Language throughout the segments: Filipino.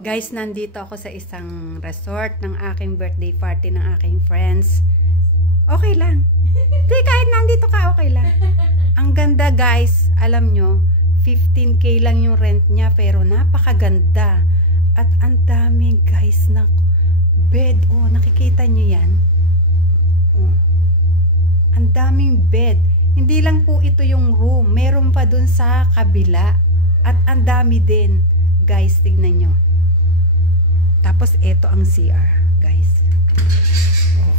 Guys, nandito ako sa isang resort ng aking birthday party ng aking friends. Okay lang. Di, kahit nandito ka, okay lang. Ang ganda guys, alam nyo, 15K lang yung rent niya pero napakaganda. At ang daming guys na bed. Oh, nakikita nyo yan? Oh. Ang daming bed. Hindi lang po ito yung room. Meron pa dun sa kabila. At ang dami din. Guys, tignan nyo. Tapos, ito ang CR, guys. Oh.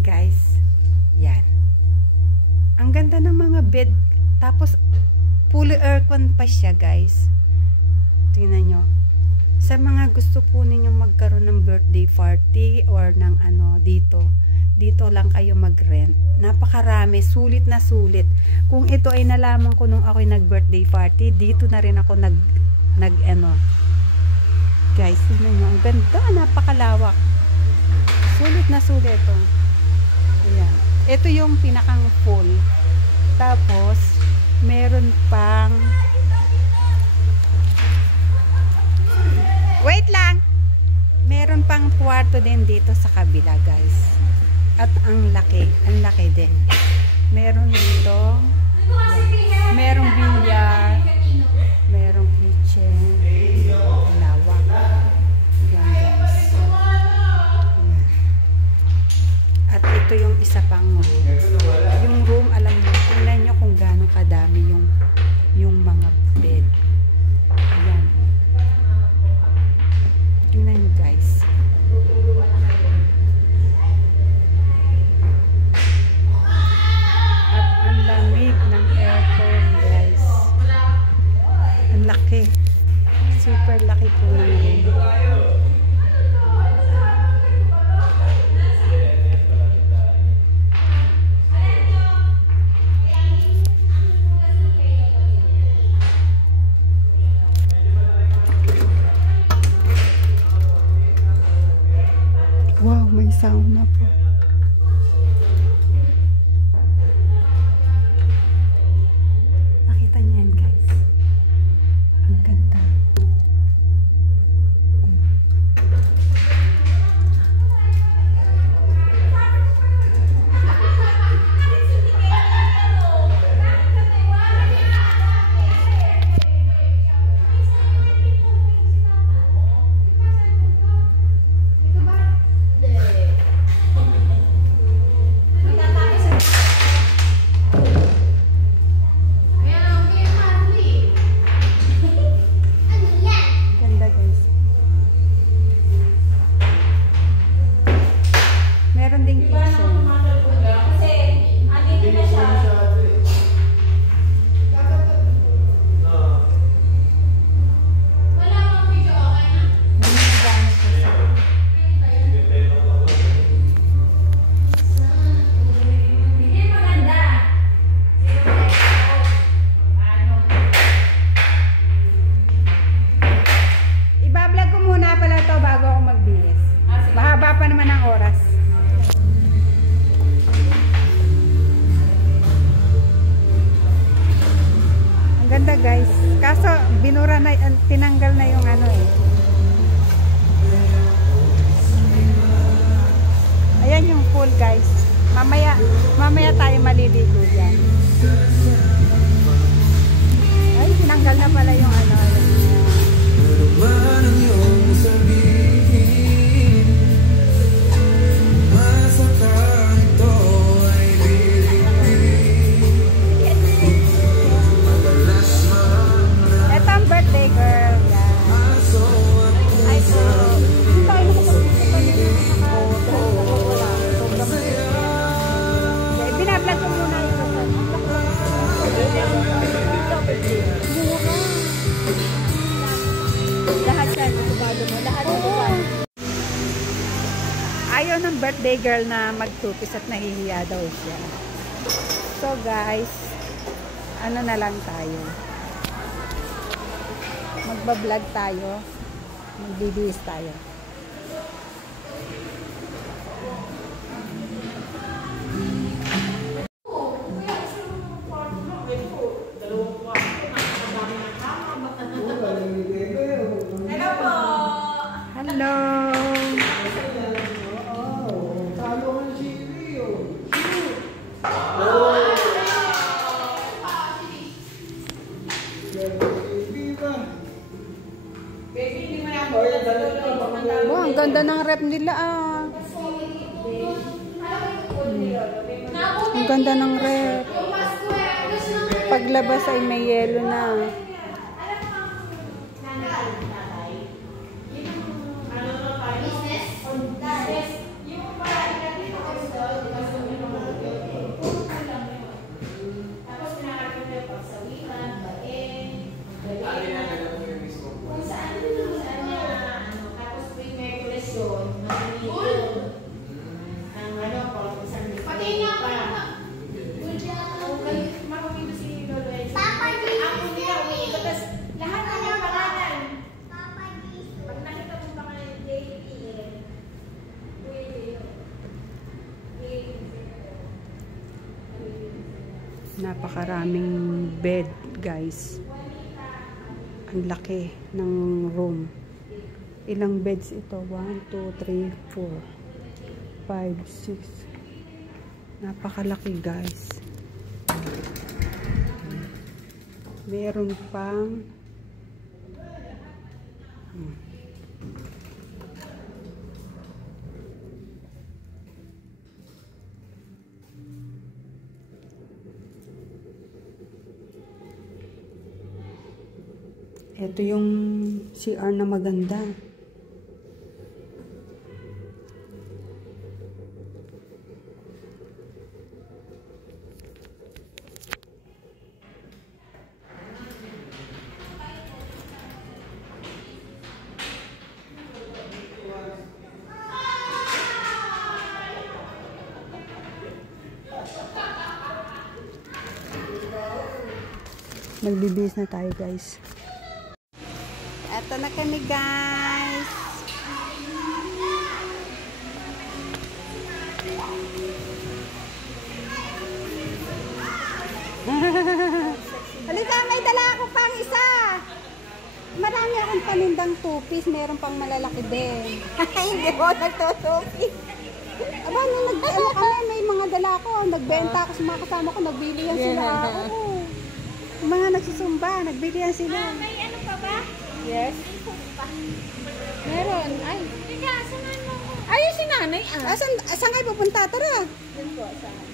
Guys, yan. Ang ganda ng mga bed. Tapos, fully aircon pa siya, guys. Tingnan nyo. Sa mga gusto po ninyong magkaroon ng birthday party or ng ano, dito lang kayo mag-rent. Napakarami, sulit na sulit. Kung ito ay nalaman ko nung ako'y nag-birthday party, dito na rin ako nag ano. Guys, tignan nyo, ang ganda, napakalawak. Sulit na sulit ito. Ayan. Ito yung pinakang full. Tapos, meron pang wait lang. Meron pang kwarto din dito sa kabila, guys. At ang laki din. Meron dito, merong bilyar, merong kitchen, lawak. Yan, guys. Yan. At ito yung isa pang room. Yung room, alam niyo, tingnan nyo kung gaano kadami yung mga bed. Ayan. Tingnan nyo, guys. Super laki po ng room. Wow, may sauna po. Nakita niyo yan, guys. Ang ganda. Meron ding kitchen. Ibablog ko muna pala to bago ako magbihis. Mahaba pa naman ang oras. Ganda guys. Kaso binura na, tinanggal na yung ano eh. Ayan yung pool guys. Mamaya tayo maliligo dyan. Ay, tinanggal na pala yung ano. Ayaw ng birthday girl na magtupis at nahihiya daw siya. So guys, ano na lang tayo. Magbablog tayo. Magbibihis tayo. ganda ng rep nila ah. Ang ganda ng rep. Paglabas ay may yelo na. Napakaraming bed, guys. Ang laki ng room. Ilang beds ito? 1, 2, 3, 4, 5, 6. Napakalaki, guys. Meron pang ito yung CR na maganda. Magbibihis na tayo, guys. Ito na kami, guys. Halika, may dala ako pang isa. Marami akong panindang two-piece. Meron pang malalaki din. Hindi mo nagtutupies. Aba, nung nag-ano kami, may mga dala ko. Nagbenta ako sa mga kasama ko. Nagbili yan sila. Oo. Yung mga nagsusumba, nagbili yan sila. May ano pa ba? Yes. Meron. Ay. Teka, saan mo? Ayun si nanay. Saan kayo pupunta? Tara. Yan po, saan?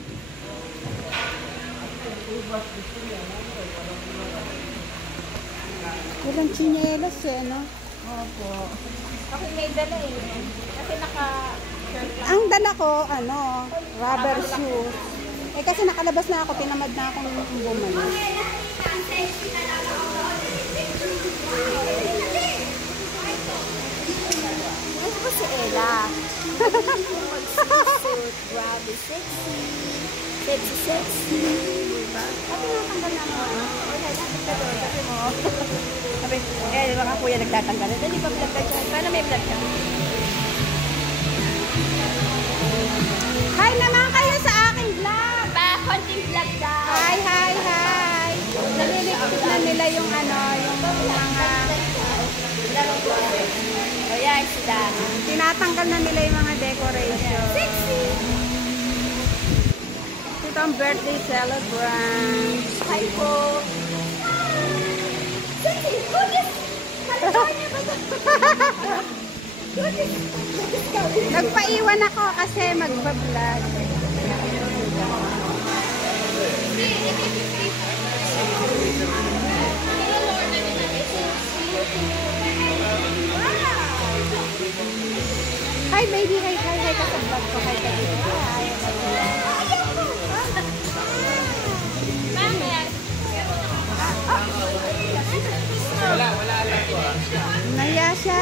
Walang chinelas eh, no? Opo. Ako may dala eh. Kasi Ang dala ko, rubber shoes. Eh kasi nakalabas na ako, tinamad na akong bumalik. Ano po si Ella? Mag-suit, grabe, sexy. Sexy. Diba? Kasi natanggal na ako. Okay, lapit ka doon. Sabi mo. Sabi, di ba ka kuya nagtatanggal? Hindi ba vlog ka dyan? Paano may vlog ka? Hi naman kayo sa aking vlog! Konting vlog daw. Hi! Naliligpit na nila yung mga... O yan, sila. Tinatanggal na nila yung mga decoration. Sexy! Ito ang birthday celebrant. Hi po. Sexy! Goodness! Malakaw niya ba ito? Goodness! Nagpaiwan ako kasi magbablog. Hi baby, hi ka sa vlog ko, hi ka dito. Naya siya.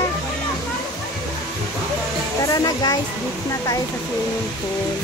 Tara na guys, dito na tayo sa swimming pool.